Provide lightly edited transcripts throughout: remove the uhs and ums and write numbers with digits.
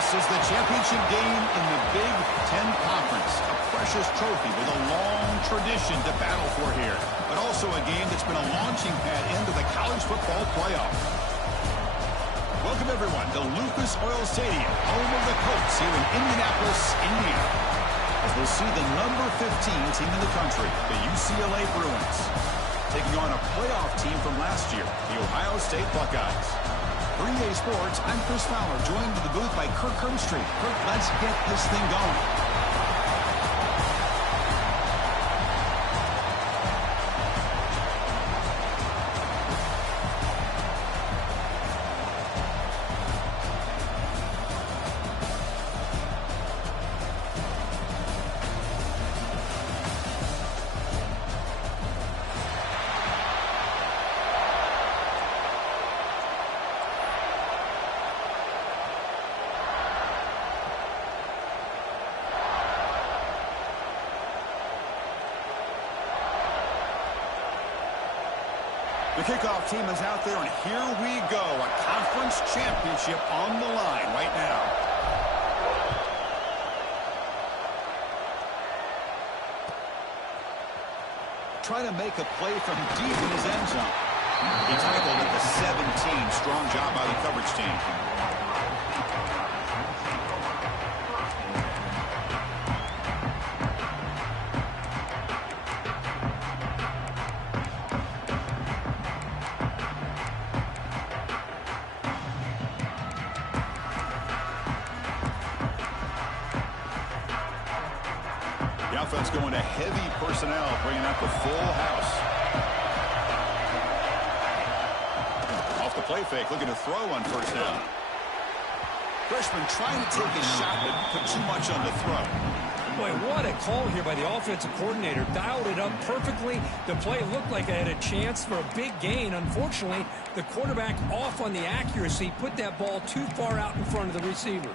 This is the championship game in the Big Ten Conference. A precious trophy with a long tradition to battle for here. But also a game that's been a launching pad into the college football playoff. Welcome, everyone, to Lucas Oil Stadium, home of the Colts here in Indianapolis, Indiana. As we'll see the number 15 team in the country, the UCLA Bruins, taking on a playoff team from last year, the Ohio State Buckeyes. For EA Sports, I'm Chris Fowler, joined in the booth by Kirk Herbstreit. Kirk, let's get this thing going. The kickoff team is out there, and here we go. A conference championship on the line right now. Trying to make a play from deep in his end zone. He tackled at the 17. Strong job by the coverage team. Offense going to heavy personnel, bringing out the full house. Off the play fake, looking to throw on first down. Freshman trying to take a shot, but put too much on the throw. Boy, what a call here by the offensive coordinator. Dialed it up perfectly. The play looked like it had a chance for a big gain. Unfortunately, the quarterback off on the accuracy, put that ball too far out in front of the receiver.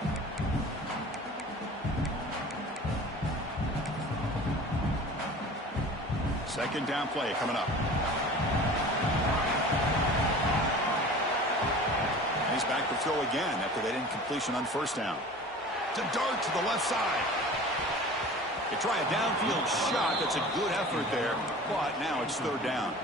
Second down play coming up. He's back to throw again after that incompletion on first down. To dart to the left side. They try a downfield shot. That's a good effort there, but now it's third down.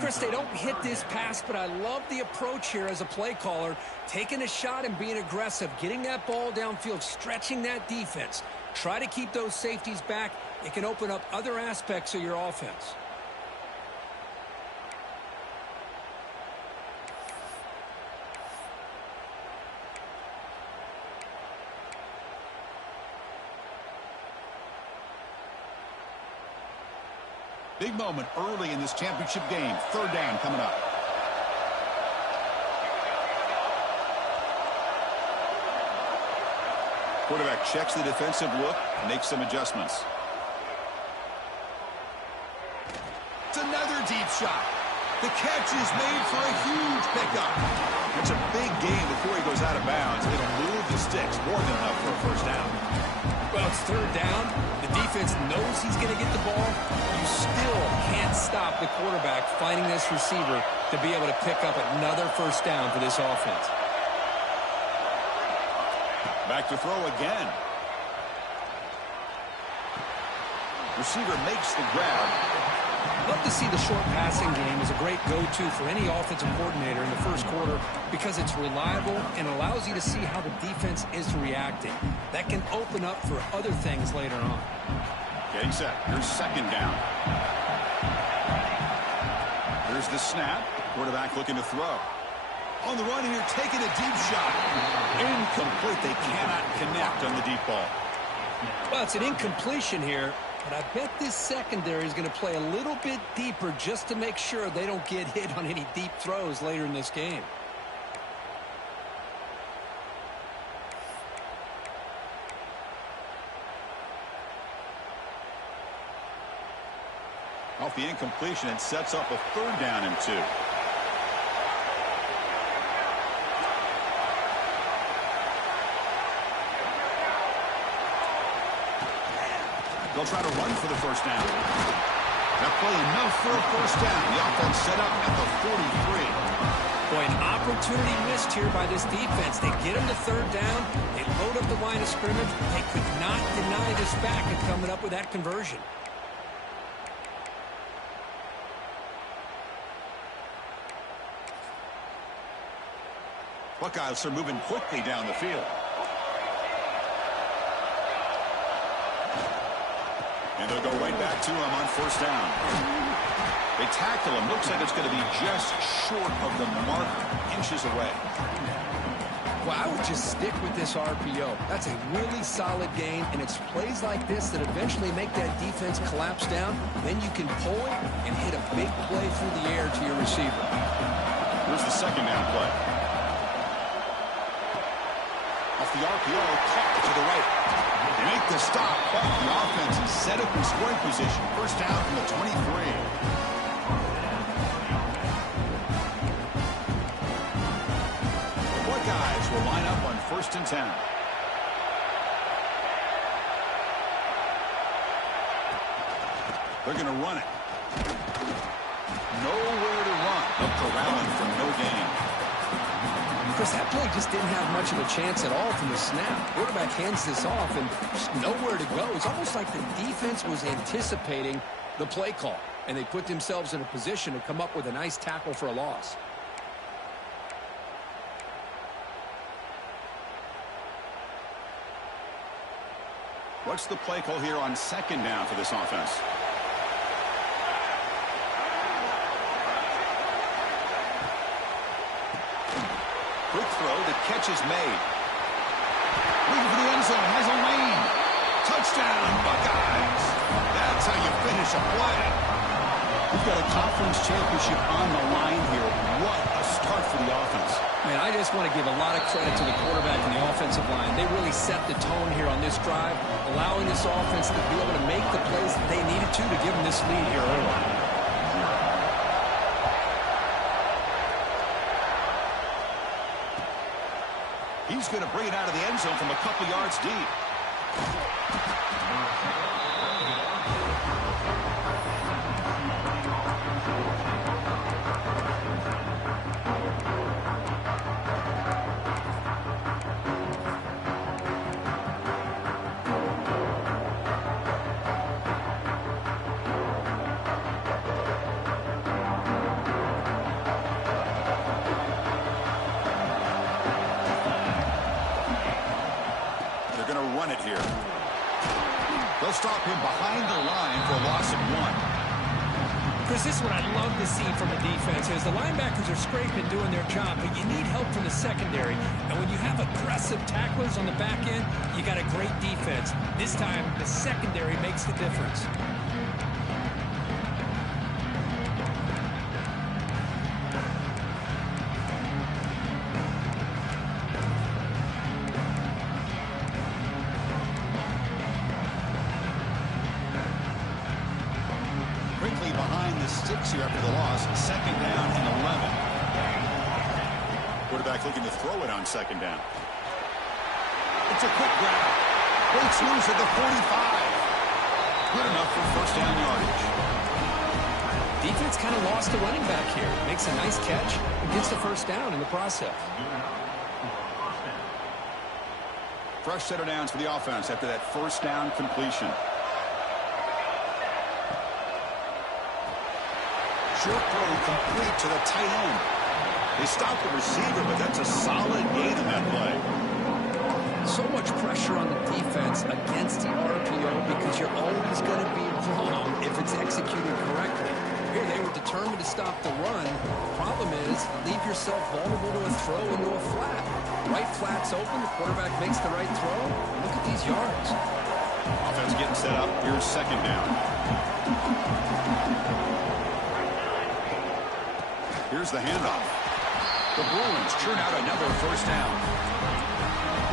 Chris, they don't hit this pass, but I love the approach here as a play caller. Taking a shot and being aggressive, getting that ball downfield, stretching that defense. Try to keep those safeties back. It can open up other aspects of your offense. Big moment early in this championship game. Third down coming up. Quarterback checks the defensive look, makes some adjustments. It's another deep shot. The catch is made for a huge pickup. It's a big gain before he goes out of bounds. It'll move the sticks more than enough for a first down. Well, it's third down. The defense knows he's going to get the ball. You still can't stop the quarterback finding this receiver to be able to pick up another first down for this offense. Back to throw again. Receiver makes the grab. Love to see the short passing game as a great go-to for any offensive coordinator in the first quarter because it's reliable and allows you to see how the defense is reacting. That can open up for other things later on. Getting set. Here's second down. Here's the snap. Quarterback looking to throw. On the run here, taking a deep shot. Incomplete. They cannot connect on the deep ball. Well, it's an incompletion here, but I bet this secondary is going to play a little bit deeper just to make sure they don't get hit on any deep throws later in this game. Off the incompletion, it sets up a third down and 2. They'll try to run for the first down. That play enough for a first down. The offense set up at the 43. Boy, an opportunity missed here by this defense. They get him to third down. They load up the line of scrimmage. They could not deny this back and coming up with that conversion. Buckeyes are moving quickly down the field. And they'll go right back to him on first down. They tackle him. Looks like it's going to be just short of the mark, inches away. Well, I would just stick with this RPO. That's a really solid game, and it's plays like this that eventually make that defense collapse down. Then you can pull it and hit a big play through the air to your receiver. Here's the second down play. Off the RPO, caught to the right. They make the stop, but the offense is set up in scoring position. First down from the 23. Buckeyes will line up on first and 10. They're going to run it. Nowhere to run. Up to Allen for no gain. Chris, that play just didn't have much of a chance at all from the snap. Quarterback hands this off and just nowhere to go. It's almost like the defense was anticipating the play call, and they put themselves in a position to come up with a nice tackle for a loss. What's the play call here on second down for this offense? Quick throw. The catch is made. Looking for the end zone. Has a lane. Touchdown, Buckeyes. That's how you finish a play. We've got a conference championship on the line here. What a start for the offense. Man, I just want to give a lot of credit to the quarterback and the offensive line. They really set the tone here on this drive, allowing this offense to be able to make the plays that they needed to give them this lead here early. He's going to bring it out of the end zone from a couple yards deep. Run it here. They'll stop him behind the line for a loss of 1. Chris, this is what I love to see from a defense is the linebackers are scraping, doing their job, but you need help from the secondary. And when you have aggressive tacklers on the back end, you got a great defense. This time, the secondary makes the difference. Here after the loss, second down and 11. Quarterback looking to throw it on second down. It's a quick grab. Breaks loose at the 45. Good enough for first down yardage. Defense kind of lost the running back here. Makes a nice catch and gets the first down in the process. Fresh set of downs for the offense after that first down completion. Short throw complete to the tight end. They stopped the receiver, but that's a solid gain in that play. So much pressure on the defense against the RPO because you're always going to be wrong if it's executed correctly. Here they were determined to stop the run. Problem is, leave yourself vulnerable to a throw into a flat. Right flat's open, the quarterback makes the right throw. Look at these yards. Offense getting set up. Here's second down. Here's the handoff. The Bruins churn out another first down.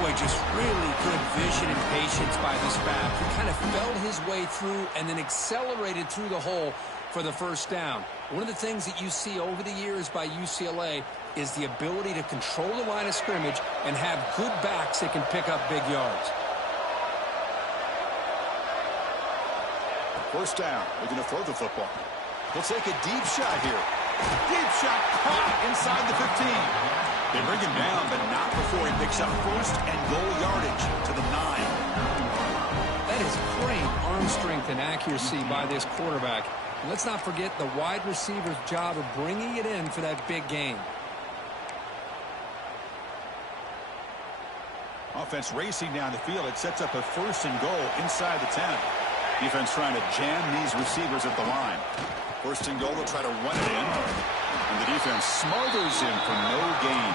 Boy, just really good vision and patience by this back. He kind of felt his way through and then accelerated through the hole for the first down. One of the things that you see over the years by UCLA is the ability to control the line of scrimmage and have good backs that can pick up big yards. First down. They're going to throw the football. He'll take a deep shot here. Deep shot caught inside the 15. They bring him down, but not before he picks up first and goal yardage to the 9. That is great arm strength and accuracy by this quarterback. And let's not forget the wide receiver's job of bringing it in for that big game. Offense racing down the field. It sets up a first and goal inside the 10. Defense trying to jam these receivers at the line. First and goal, they'll try to run it in. And the defense smothers him for no gain.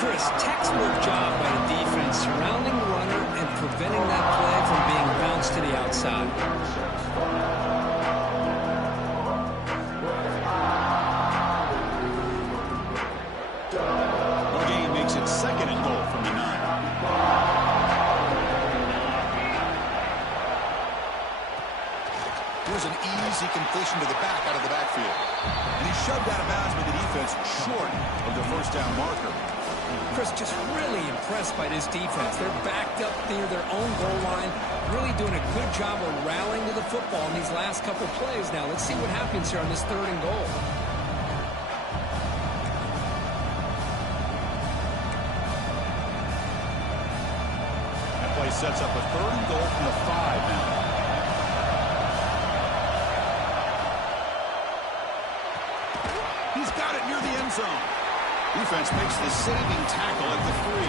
Chris, textbook job by the defense surrounding the runner and preventing that play from being bounced to the outside. No gain makes it second and goal from the 9. Here's an easy completion to the back out of the backfield. And he's shoved out of bounds by the defense short of the first down marker. Chris, just really impressed by this defense. They're backed up near their own goal line, really doing a good job of rallying to the football in these last couple plays. Now, let's see what happens here on this third and goal. That play sets up a third and goal from the 5 now. He's got it near the end zone. Defense makes the saving tackle at the 3.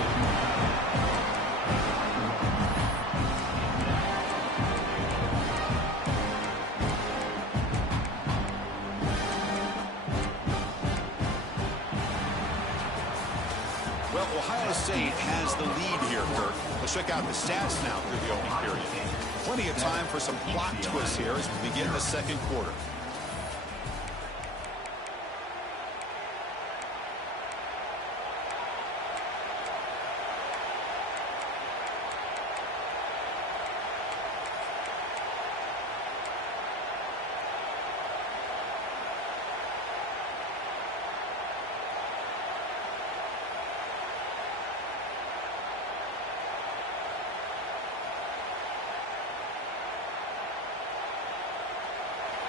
Well, Ohio State has the lead here, Kirk. Let's check out the stats now through the opening period. Plenty of time for some plot twists here as we begin the second quarter.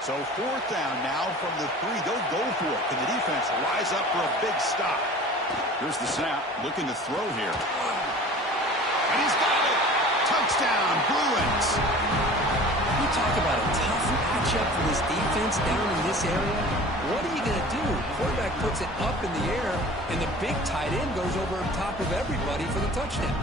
So fourth down now from the 3. They'll go for it. Can the defense rise up for a big stop? Here's the snap. Looking to throw here. And he's got it. Touchdown, Bruins. You talk about a tough matchup for this defense down in this area. What are you going to do? Quarterback puts it up in the air, and the big tight end goes over on top of everybody for the touchdown.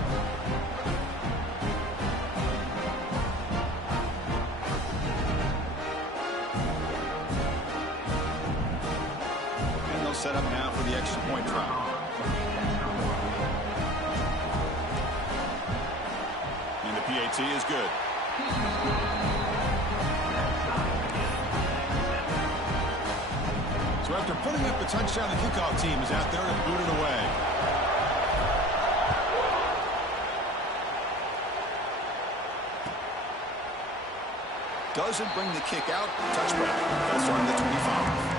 Set up now for the extra point try. And the PAT is good. So after putting up the touchdown, the kickoff team is out there to boot it away. Doesn't bring the kick out. Touchback. That's on the 25.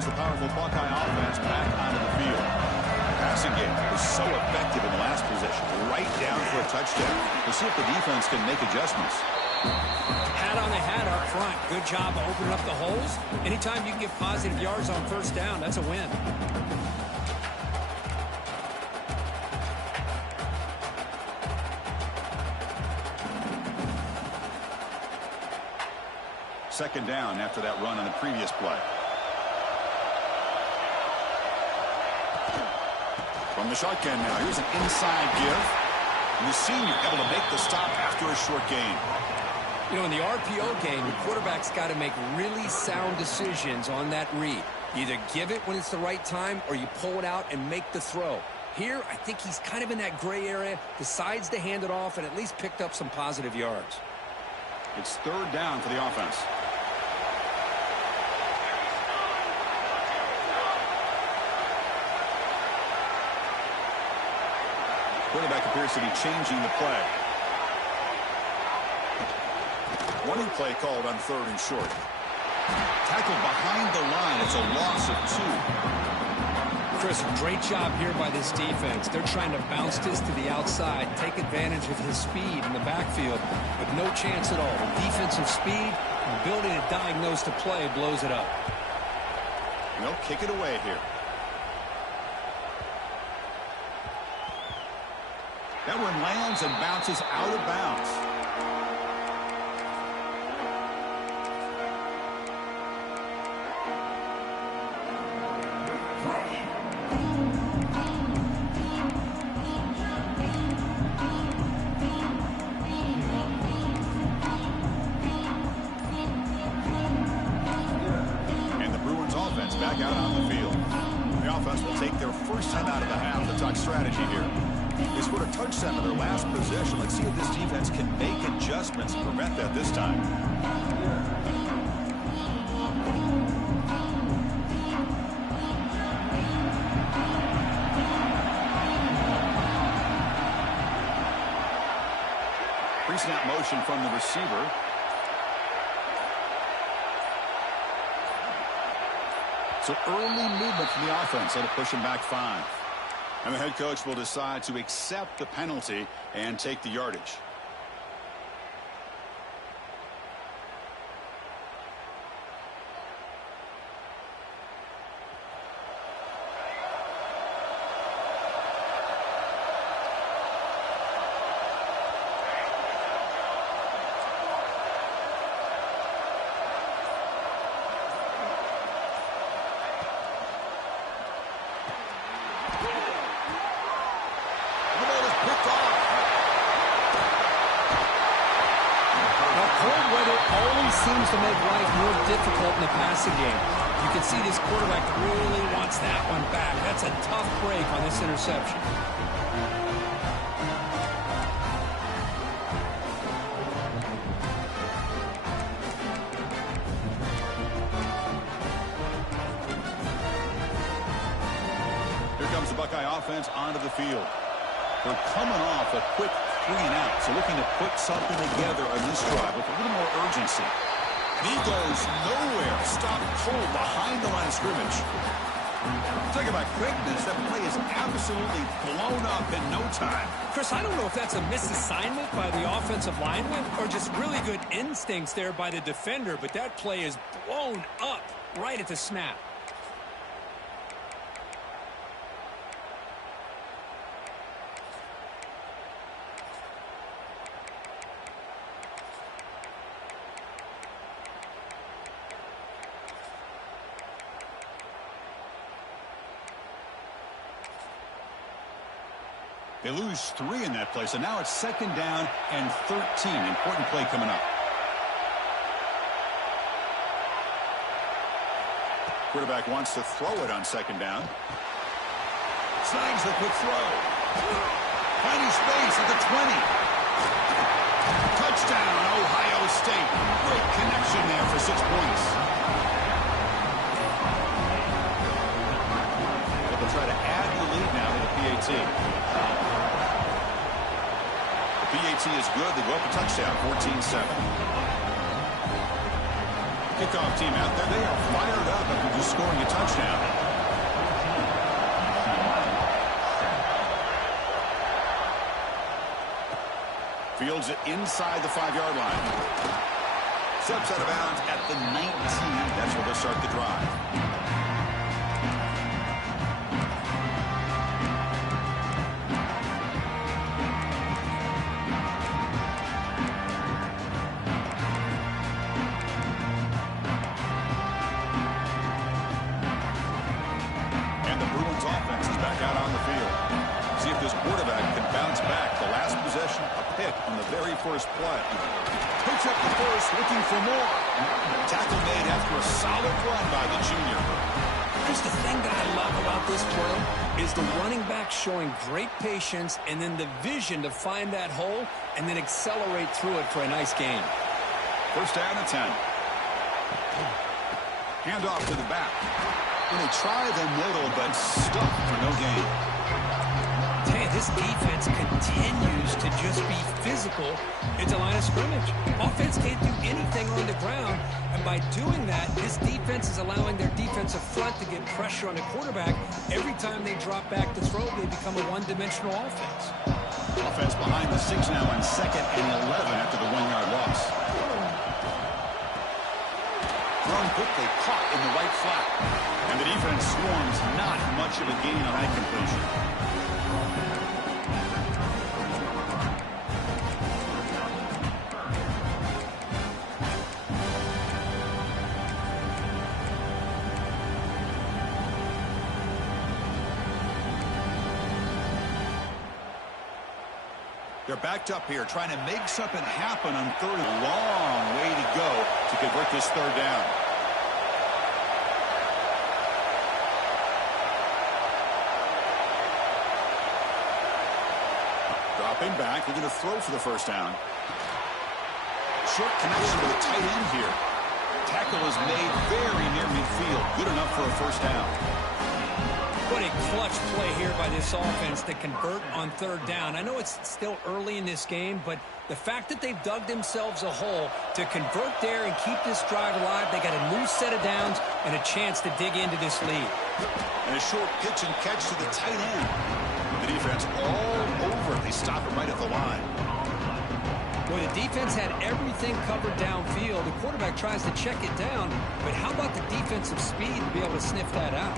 The powerful Buckeye offense back onto the field. The passing game was so effective in the last possession, right down for a touchdown. We'll see if the defense can make adjustments. Hat on the hat up front. Good job of opening up the holes. Anytime you can get positive yards on first down, that's a win. Second down after that run on the previous play. From the shotgun now, here's an inside give. And the senior able to make the stop after a short gain. You know, in the RPO game, the quarterback's got to make really sound decisions on that read. You either give it when it's the right time or you pull it out and make the throw. Here, I think he's kind of in that gray area, decides to hand it off and at least picked up some positive yards. It's third down for the offense. Quarterback appears to be changing the play. running play called on 3rd and short. Tackled behind the line. It's a loss of 2. Chris, great job here by this defense. They're trying to bounce this to the outside, take advantage of his speed in the backfield, but no chance at all. The defensive speed, the ability to diagnose the play blows it up. And they'll kick it away here. That one lands and bounces out of bounds. And the Bruins offense back out on the field. The offense will take their first time out of the half to talk strategy here. They scored a touchdown in their last possession. Let's see if this defense can make adjustments and prevent that this time. Pre-snap motion from the receiver. So early movement from the offense. That'll push him back 5. And the head coach will decide to accept the penalty and take the yardage. Seems to make life more difficult in the passing game. You can see this quarterback really wants that one back. That's a tough break on this interception. Here comes the Buckeye offense onto the field. They're coming off a quick 3 and out, so looking to put something together on this drive with a little more urgency. He goes nowhere. Stop cold behind the line of scrimmage. Talk about quickness. That play is absolutely blown up in no time. Chris, I don't know if that's a misassignment by the offensive lineman or just really good instincts there by the defender, but that play is blown up right at the snap. They lose 3 in that play, so now it's 2nd down and 13. Important play coming up. Quarterback wants to throw it on 2nd down. Snags the quick throw. Finding space at the 20. Touchdown, Ohio State. Great connection there for 6 points. They'll try to add the lead now to the PAT. PAT is good. They go up a touchdown, 14-7. Kickoff team out there. They are fired up after just scoring a touchdown. Fields it inside the 5-yard line. Steps out of bounds at the 19. That's where they'll start the drive. First play. Picks up the first, looking for more. Tackle made after a solid run by the junior. Just the thing that I love about this play is the running back showing great patience and then the vision to find that hole and then accelerate through it for a nice gain. First down and 10. Handoff to the back. When they try the middle, but stuck for no gain. Hey, this defense continues to just be physical at the line of scrimmage. Offense can't do anything on the ground, and by doing that, this defense is allowing their defensive front to get pressure on the quarterback. Every time they drop back to throw, they become a one-dimensional offense. Offense behind the 6 now on 2nd and 11 after the 1-yard loss. Thrown quickly, caught in the right flat. And the defense swarms, not much of a gain on that completion. They're backed up here, trying to make something happen on 3rd. A long way to go to convert this 3rd down. Dropping back, they're going to throw for the 1st down. Short connection to the tight end here. Tackle is made very near midfield. Good enough for a 1st down. What a clutch play here by this offense to convert on 3rd down. I know it's still early in this game, but the fact that they've dug themselves a hole to convert there and keep this drive alive, they got a new set of downs and a chance to dig into this lead. And a short pitch and catch to the tight end. The defense all over it. They stop it right at the line. Boy, the defense had everything covered downfield. The quarterback tries to check it down, but how about the defensive speed to be able to sniff that out?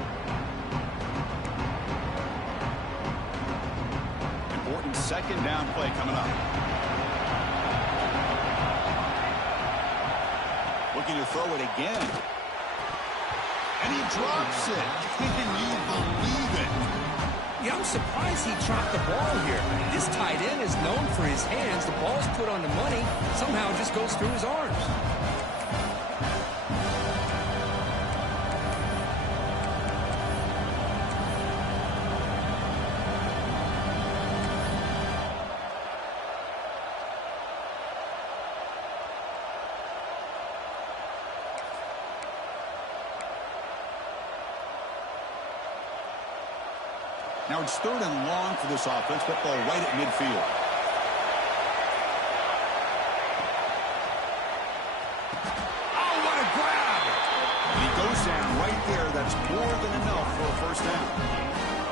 Important 2nd down play coming up. Looking to throw it again. And he drops it. Can you believe it? Yeah, I'm surprised he dropped the ball here. This tight end is known for his hands. The ball's put on the money. Somehow it just goes through his arms. Now it's 3rd and long for this offense. Football right at midfield. Oh, what a grab! And he goes down right there. That's more than enough for a 1st down.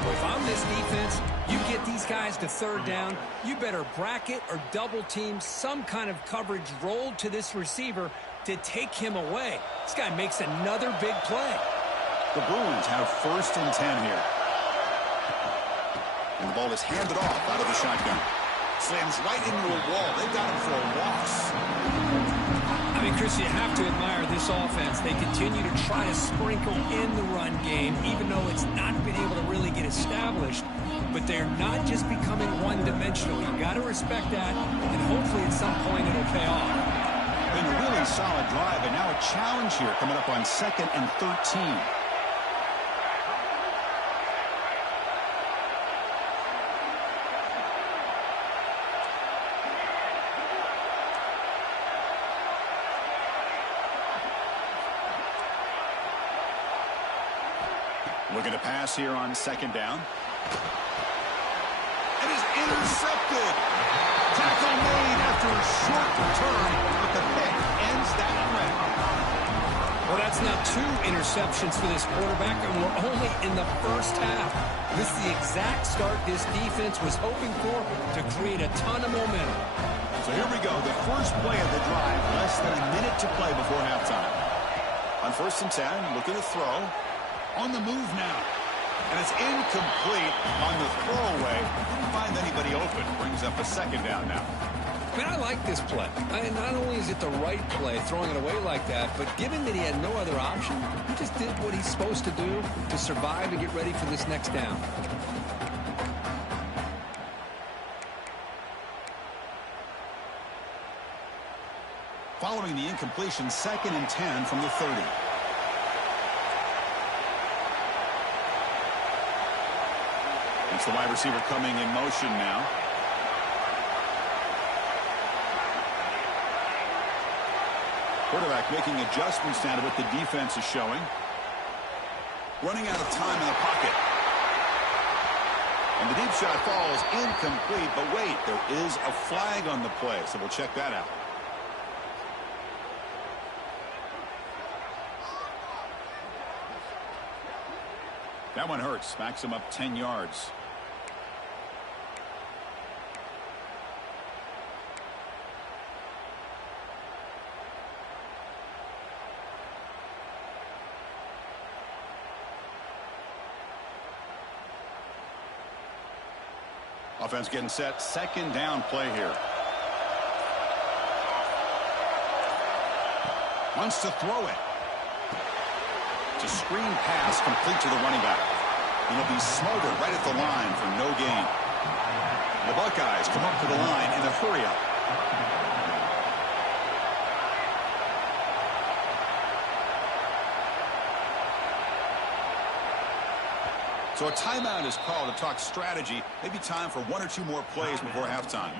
Well, if I'm this defense, you get these guys to 3rd down, you better bracket or double team some kind of coverage rolled to this receiver to take him away. This guy makes another big play. The Bruins have 1st and 10 here. And the ball is handed off out of the shotgun. Slams right into a wall. They've got him for a loss. I mean, Chris, you have to admire this offense. They continue to try to sprinkle in the run game, even though it's not been able to really get established. But they're not just becoming one-dimensional. You've got to respect that, and hopefully at some point it'll pay off. Been a really solid drive, and now a challenge here coming up on 2nd and 13. Looking to pass here on 2nd down. It is intercepted. Tackle made after a short return, but the pick ends that play. Well, that's now 2 interceptions for this quarterback, and we're only in the 1st half. This is the exact start this defense was hoping for to create a ton of momentum. So here we go, the first play of the drive, less than a minute to play before halftime. On 1st and 10, looking to throw. On the move now. And it's incomplete on the throwaway. Didn't find anybody open. Brings up a 2nd down now. Man, I like this play. Not only is it the right play, throwing it away like that, but given that he had no other option, he just did what he's supposed to do to survive and get ready for this next down. Following the incompletion, 2nd and 10 from the 30. It's the wide receiver coming in motion now. Quarterback making adjustments now to what the defense is showing. Running out of time in the pocket. And the deep shot falls incomplete, but wait, there is a flag on the play, so we'll check that out. That one hurts. Backs him up 10 yards. Offense getting set. Second down play here. Wants to throw it. It's a screen pass complete to the running back. It'll be smothered right at the line for no gain. The Buckeyes come up to the line in a hurry-up. So a timeout is called to talk strategy. Maybe time for one or two more plays before halftime.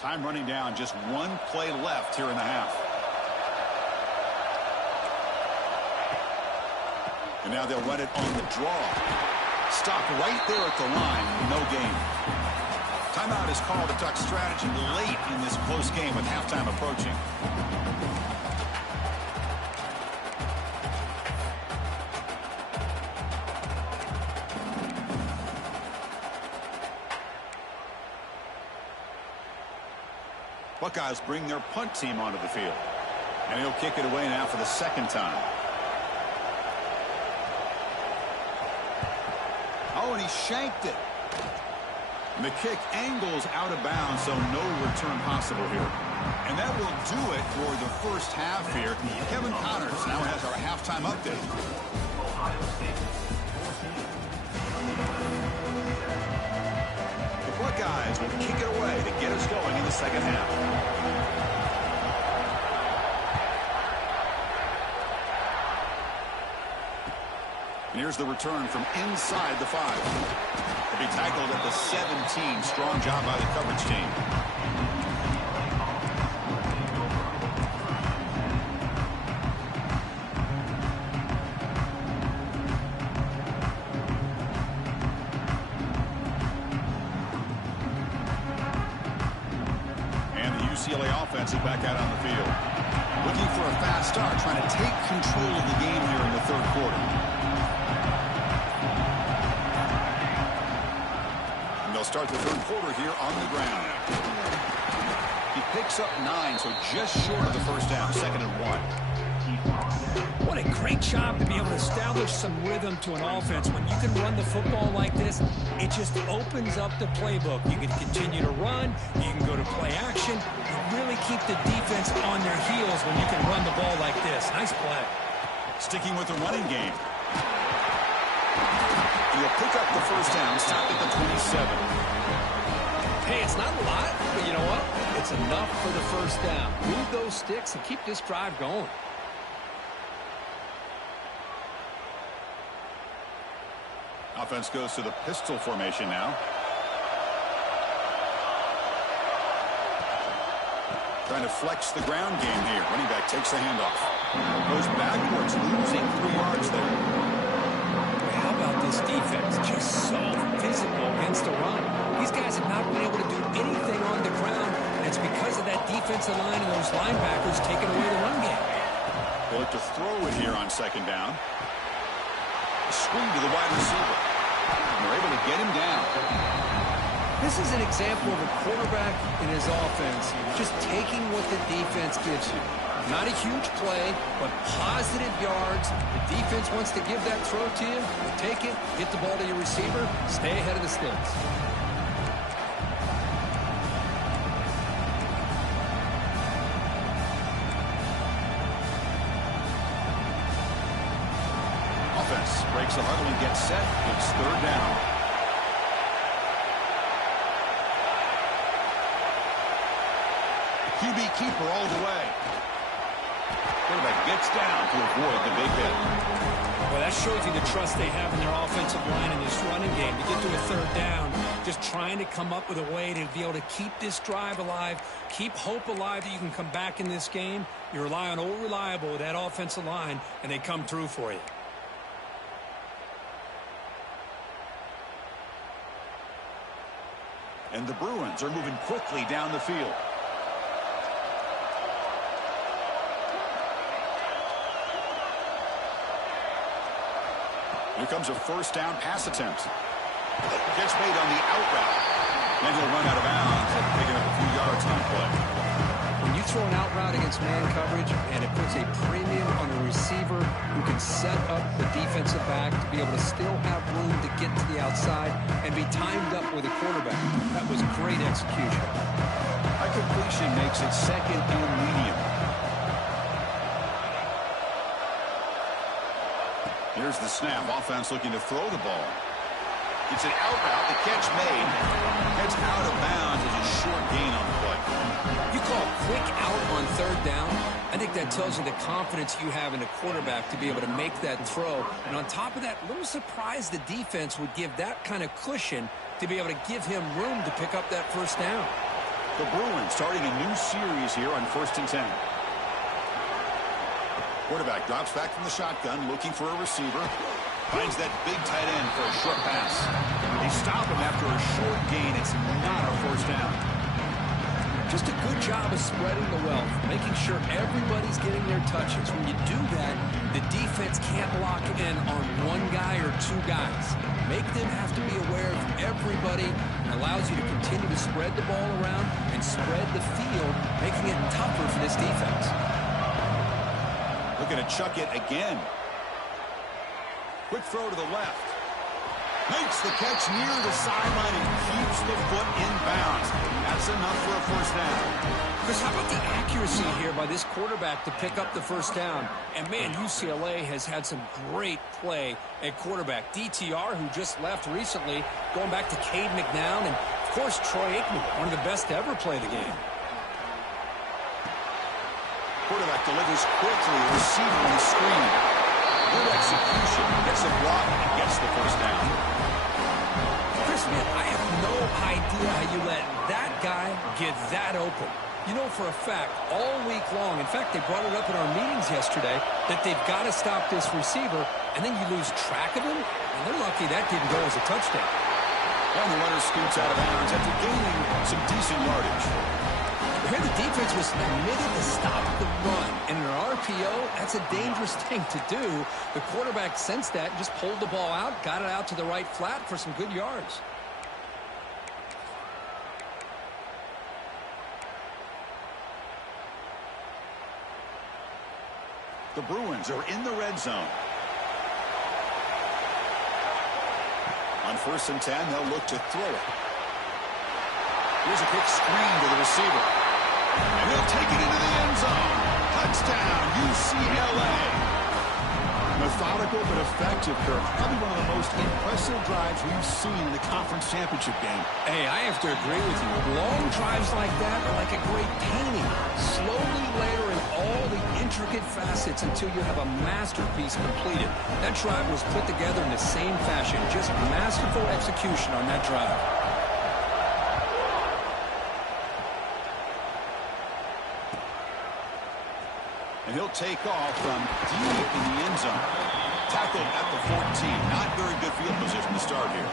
Time running down, just one play left here in the half. And now they'll run it on the draw. Stop right there at the line, no gain. Timeout is called to talk strategy late in this close game with halftime approaching. Buckeyes bring their punt team onto the field. And he'll kick it away now for the second time. Oh, and he shanked it. And the kick angles out of bounds, so no return possible here. And that will do it for the first half here. Kevin Connors now has our halftime update. The Buckeyes will kick it away to get us going in the second half. And here's the return from inside the 5. He'll be tackled at the 17. Strong job by the coverage team. And the UCLA offense is back out on the field. Looking for a fast start, trying to take control of the game here in the third quarter. Start the third quarter here on the ground. He picks up 9, so just short of the first down, 2nd and 1. What a great job to be able to establish some rhythm to an offense. When you can run the football like this, it just opens up the playbook. You can continue to run, you can go to play action, you really keep the defense on their heels when you can run the ball like this. Nice play. Sticking with the running game. He'll pick up the first down, stop at the 27. Hey, it's not a lot, but you know what? It's enough for the first down. Move those sticks and keep this drive going. Offense goes to the pistol formation now. Trying to flex the ground game here. Running back takes the handoff. Goes backwards, losing 3 yards there. How about this defense? Just so physical against the run. These guys have not been able to do anything on the ground. And it's because of that defensive line and those linebackers taking away the run game. They look to throw it here on 2nd down. A screen to the wide receiver. And they're able to get him down. This is an example of a quarterback in his offense just taking what the defense gives you. Not a huge play, but positive yards. The defense wants to give that throw to you. You take it, get the ball to your receiver, stay ahead of the sticks. Offense breaks the huddle and gets set. It's 3rd down. QB keeper all the way. Quarterback gets down to avoid the big hit. Well, that shows you the trust they have in their offensive line in this running game. To get to a third down, just trying to come up with a way to be able to keep this drive alive, keep hope alive that you can come back in this game. You rely on old reliable with that offensive line, and they come through for you. And the Bruins are moving quickly down the field. Here comes a first down pass attempt. Gets made on the out route. Then he'll run out of bounds and picking up a few yards on the play. When you throw an out route against man coverage, and it puts a premium on the receiver who can set up the defensive back to be able to still have room to get to the outside and be timed up with a quarterback. That was great execution. High completion makes it second and medium. Here's the snap. Offense looking to throw the ball. It's an out route. The catch made. Gets out of bounds as a short gain on the play. You call quick out on third down. I think that tells you the confidence you have in the quarterback to be able to make that throw. And on top of that, a little surprised the defense would give that kind of cushion to be able to give him room to pick up that first down. The Bruins starting a new series here on 1st and 10. Quarterback drops back from the shotgun, looking for a receiver. Finds that big tight end for a short pass. They stop him after a short gain. It's not a first down. Just a good job of spreading the wealth, making sure everybody's getting their touches. When you do that, the defense can't lock in on one guy or two guys. Make them have to be aware of everybody, and allows you to continue to spread the ball around and spread the field, making it tougher for this defense. Looking to chuck it again. Quick throw to the left. Makes the catch near the sideline and keeps the foot in bounds. That's enough for a first down. Chris, how about the accuracy here by this quarterback to pick up the first down? And, man, UCLA has had some great play at quarterback. DTR, who just left recently, going back to Cade McNown, and, of course, Troy Aikman, one of the best to ever play the game. Quarterback delivers quickly. Receiver on the screen. Good execution. Gets a block and gets the first down. Chris, man, I have no idea how you let that guy get that open. You know for a fact, all week long, in fact, they brought it up in our meetings yesterday, that they've got to stop this receiver, and then you lose track of him, and they're lucky that didn't go as a touchdown. And the runner scoots out of bounds after gaining some decent yardage. Here the defense was committed to stop the run. And in an RPO, that's a dangerous thing to do. The quarterback sensed that and just pulled the ball out, got it out to the right flat for some good yards. The Bruins are in the red zone. On 1st and 10, they'll look to throw it. Here's a quick screen to the receiver. And he'll take it into the end zone. Touchdown, UCLA. Methodical but effective, Kirk. Probably one of the most impressive drives we've seen in the conference championship game. Hey, I have to agree with you. Long drives like that are like a great painting. Slowly layering all the intricate facets until you have a masterpiece completed. That drive was put together in the same fashion. Just masterful execution on that drive. And he'll take off from deep in the end zone. Tackled at the 14. Not very good field position to start here.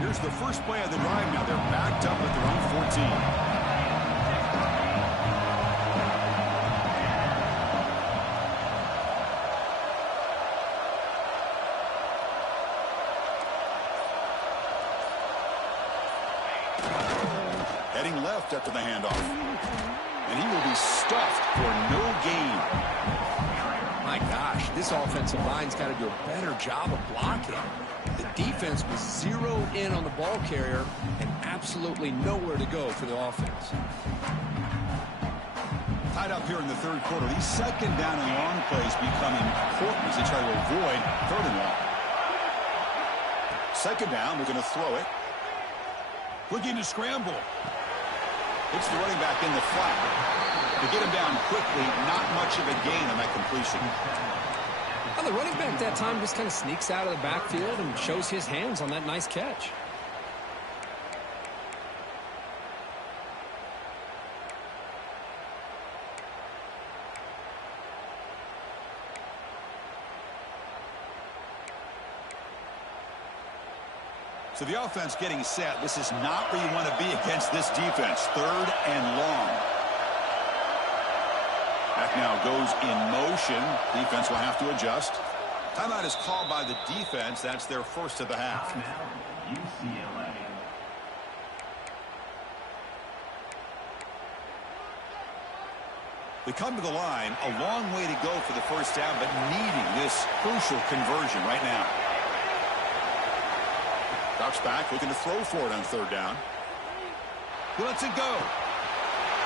Here's the first play of the drive now. They're backed up at their own 14. Heading left after the handoff. And he will be stuffed for no gain. My gosh, this offensive line's got to do a better job of blocking. The defense was zeroed in on the ball carrier and absolutely nowhere to go for the offense. Tied up here in the third quarter. These second down and long plays become important as they try to avoid third and long. Second down, they're going to throw it. Looking to scramble. It's the running back in the flat. To get him down quickly, not much of a gain on that completion. Well, the running back that time just kind of sneaks out of the backfield and shows his hands on that nice catch. So the offense getting set. This is not where you want to be against this defense. Third and long. Back now goes in motion. Defense will have to adjust. Timeout is called by the defense. That's their first of the half. They come to the line. A long way to go for the first down, but needing this crucial conversion right now. Drops back, looking to throw for it on third down. He lets it go.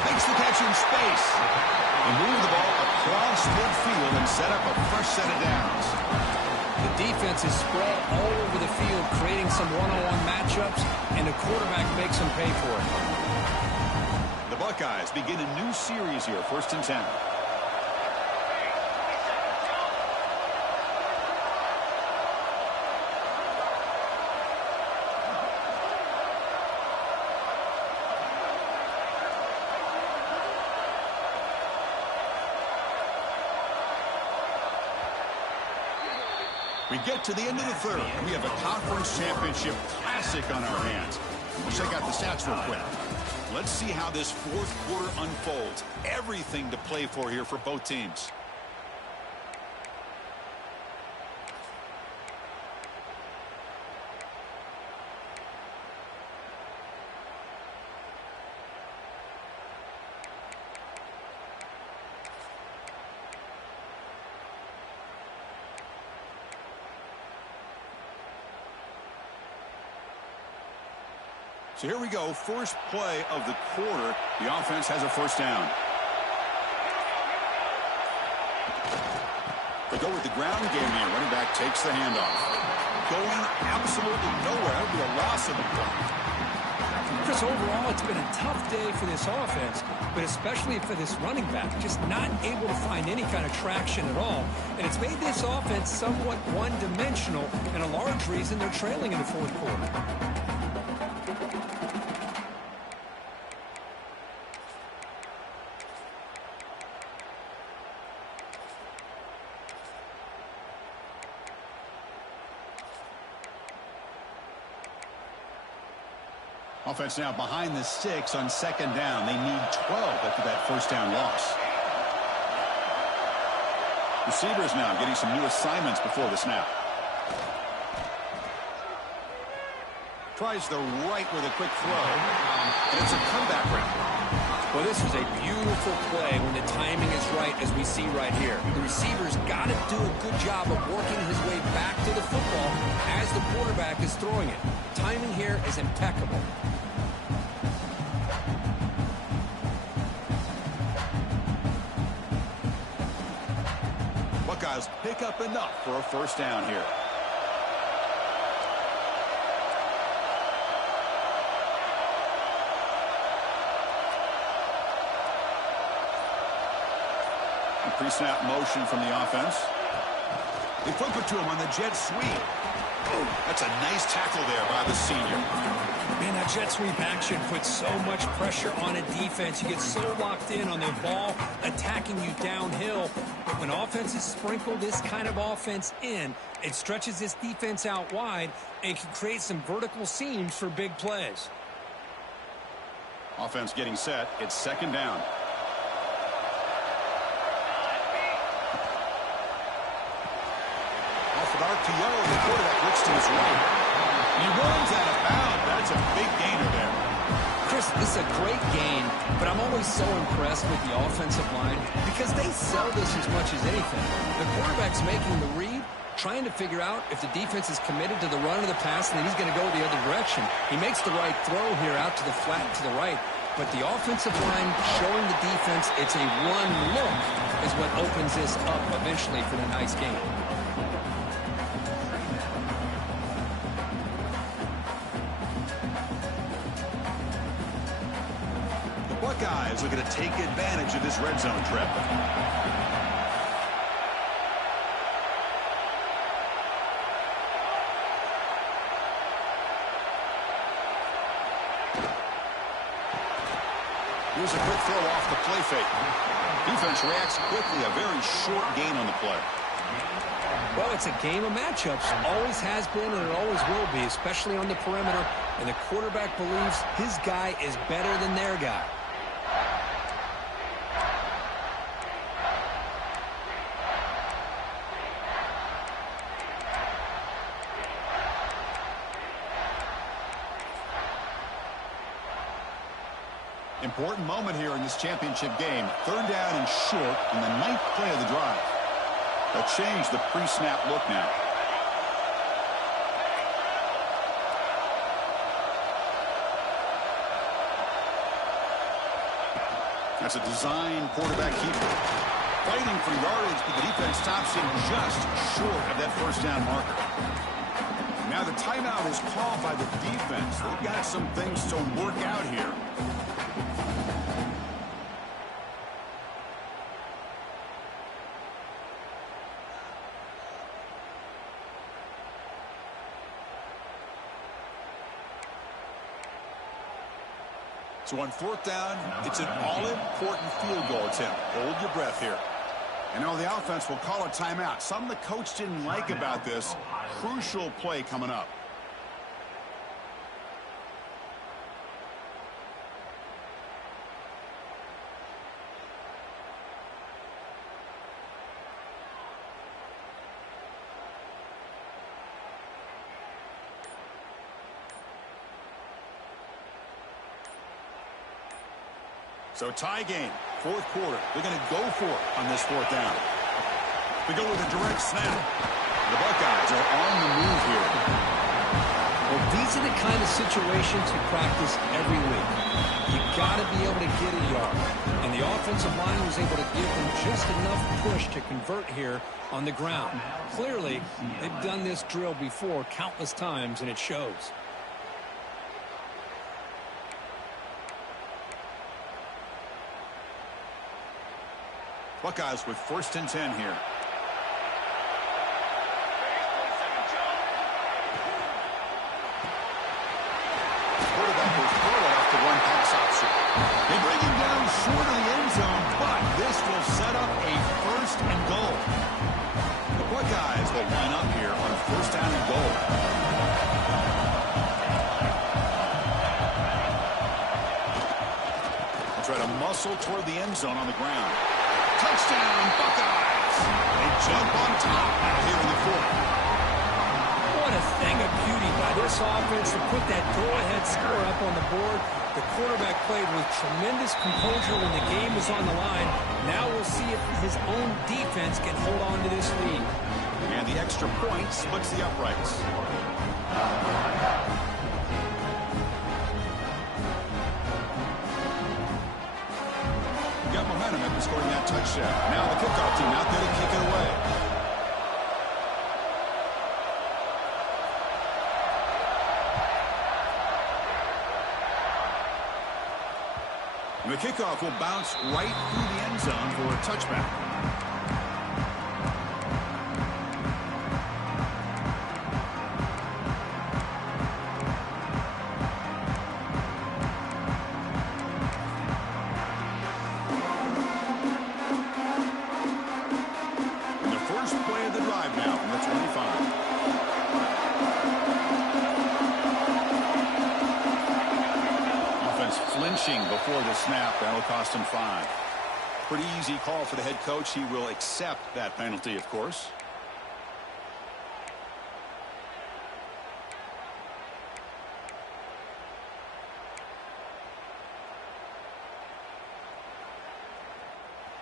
Makes the catch in space. And move the ball across midfield and set up a fresh set of downs. The defense is spread all over the field, creating some one-on-one matchups, and the quarterback makes them pay for it. The Buckeyes begin a new series here, 1st and 10. We get to the end of the third, and we have a conference championship classic on our hands. We'll check out the stats real quick. Let's see how this fourth quarter unfolds. Everything to play for here for both teams. So here we go, first play of the quarter. The offense has a first down. They go with the ground game here. Running back takes the handoff. Going absolutely nowhere. That would be a loss of the play. Chris, overall, it's been a tough day for this offense, but especially for this running back, just not able to find any kind of traction at all. And it's made this offense somewhat one-dimensional, and a large reason they're trailing in the fourth quarter. Offense now behind the 6 on second down. They need 12 after that first down loss. Receivers now getting some new assignments before the snap. Tries the right with a quick throw. And it's a comeback route. Well, this is a beautiful play when the timing is right, as we see right here. The receiver's got to do a good job of working his way back to the football as the quarterback is throwing it. Timing here is impeccable. Buckeyes pick up enough for a first down here. Pre-snap motion from the offense. They flip it to him on the jet sweep. Oh, that's a nice tackle there by the senior. Man, that jet sweep action puts so much pressure on a defense. You get so locked in on their ball attacking you downhill. But when offenses sprinkle this kind of offense in, it stretches this defense out wide and can create some vertical seams for big plays. Offense getting set. It's second down. Off an RPO, the quarterback looks to his right. He runs out of bounds. That's a big gainer there. Chris, this is a great gain, but I'm always so impressed with the offensive line because they sell this as much as anything. The quarterback's making the read, trying to figure out if the defense is committed to the run or the pass, and then he's going to go the other direction. He makes the right throw here out to the flat to the right. but the offensive line showing the defense it's a run look is what opens this up eventually for the nice game. The Buckeyes looking to take advantage of this red zone trip. Here's a quick throw off the play fake. Defense reacts quickly. A very short gain on the play. Well, it's a game of matchups. Always has been and it always will be, especially on the perimeter. And the quarterback believes his guy is better than their guy. Important moment here in this championship game. 3rd down and short in the 9th play of the drive. They'll change the pre-snap look now. That's a design quarterback keeper. Fighting for yardage, but the defense stops him just short of that 1st down marker. Now the timeout is called by the defense. They've got some things to work out here. So on 4th down, it's an all-important field goal attempt. Hold your breath here. And now the offense will call a timeout. Something the coach didn't like about this. Crucial play coming up. So tie game, 4th quarter. They're going to go for it on this 4th down. They go with a direct snap. The Buckeyes are on the move here. Well, these are the kind of situations you practice every week. You got to be able to get a yard. And the offensive line was able to give them just enough push to convert here on the ground. Clearly, they've done this drill before countless times, and it shows. Buckeyes with 1st and 10 here. Quarterback goes forward off the run pass option. They bring him down short of the end zone, but this will set up a 1st and goal. The Buckeyes will line up here on 1st down and goal. They'll try to muscle toward the end zone on the ground. Touchdown, Buckeyes! They jump on top out here in the 4th. What a thing of beauty by this offense to put that go-ahead score up on the board. The quarterback played with tremendous composure when the game was on the line. Now we'll see if his own defense can hold on to this lead. And the extra point splits the uprights. Got momentum after scoring that touchdown. Now the kickoff team out there to kick it away. And the kickoff will bounce right through the end zone for a touchback. Before the snap, that'll cost him 5. Pretty easy call for the head coach. He will accept that penalty, of course.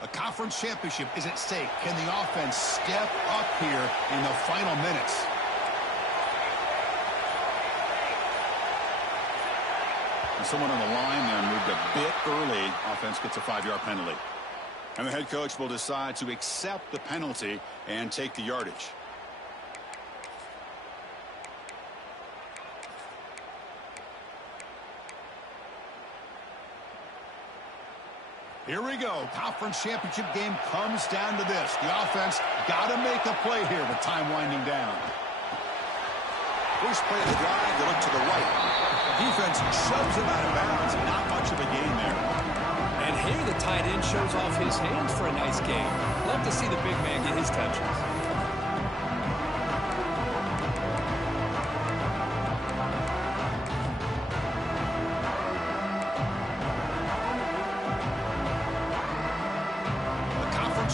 A conference championship is at stake. Can the offense step up here in the final minutes? And someone on the line there moved a bit early. Offense gets a 5-yard penalty. And the head coach will decide to accept the penalty and take the yardage. Here we go. Conference championship game comes down to this. The offense got to make a play here with time winding down. First play of the drive, they look to the right. Defense shoves him out of bounds. Not much of a gain there. And here the tight end shows off his hands for a nice game. Love to see the big man get his touches.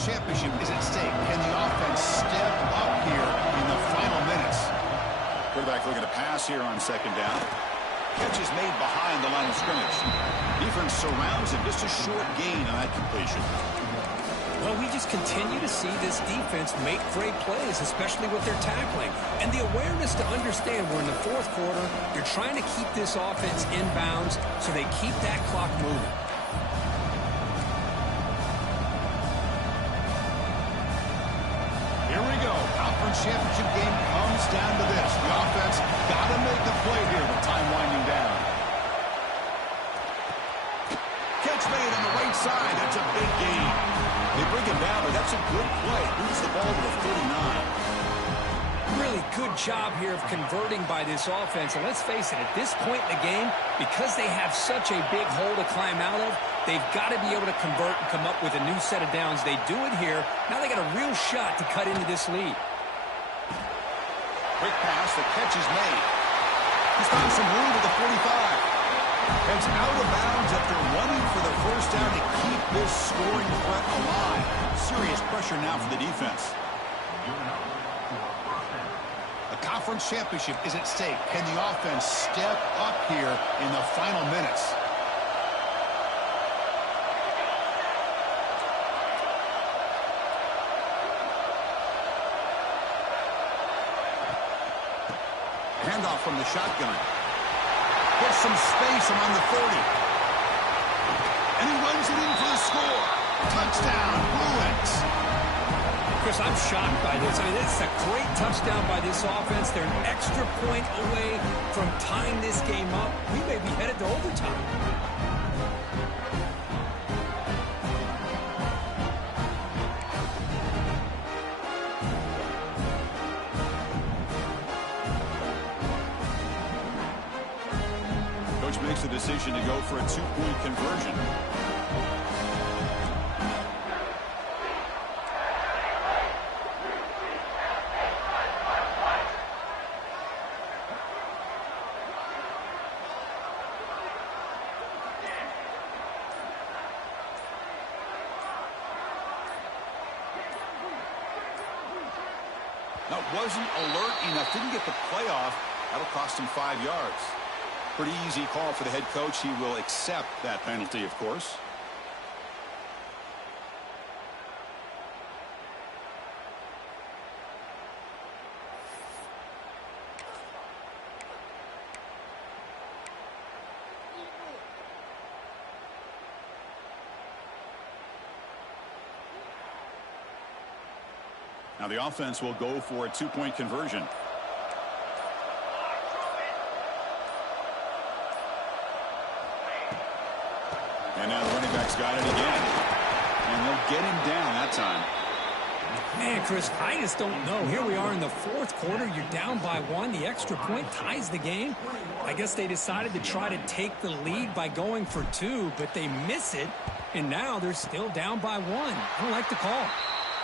Championship is at stake. Can the offense step up here in the final minutes? Quarterback looking to pass here on second down. Catch is made behind the line of scrimmage. Defense surrounds him. Just a short gain on that completion. Well, we just continue to see this defense make great plays, especially with their tackling. And the awareness to understand we're in the fourth quarter, you're trying to keep this offense in bounds so they keep that clock moving. Championship game comes down to this. The offense got to make a play here with time winding down. Catch made on the right side. That's a big gain. They bring him down, but that's a good play. Moves the ball to the 39. Really good job here of converting by this offense. And let's face it, at this point in the game, because they have such a big hole to climb out of, they've got to be able to convert and come up with a new set of downs. They do it here. Now they got a real shot to cut into this lead. Quick pass, the catch is made. He's found some room at the 45. Heads out of bounds after running for the first down to keep this scoring threat alive. Serious pressure now for the defense. A conference championship is at stake. Can the offense step up here in the final minutes? Handoff from the shotgun. Gets some space among the 30. And he runs it in for the score. Touchdown, Bruins. Chris, I'm shocked by this. I mean, it's a great touchdown by this offense. They're an extra point away from tying this game up. We may be headed to overtime. Makes the decision to go for a 2-point conversion. That wasn't alert enough. Didn't get the play off. That'll cost him 5 yards. Pretty easy call for the head coach. He will accept that penalty, of course. Now the offense will go for a 2-point conversion. And now the running back's got it again. And they'll get him down that time. Man, Chris, I just don't know. Here we are in the fourth quarter. You're down by 1. The extra point ties the game. I guess they decided to try to take the lead by going for 2, but they miss it. And now they're still down by 1. I don't like the call.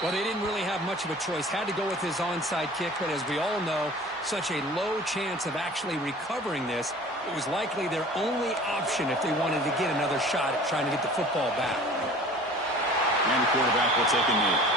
Well, they didn't really have much of a choice. Had to go with his onside kick, but as we all know, such a low chance of actually recovering this. It was likely their only option if they wanted to get another shot at trying to get the football back. And the quarterback will take a knee.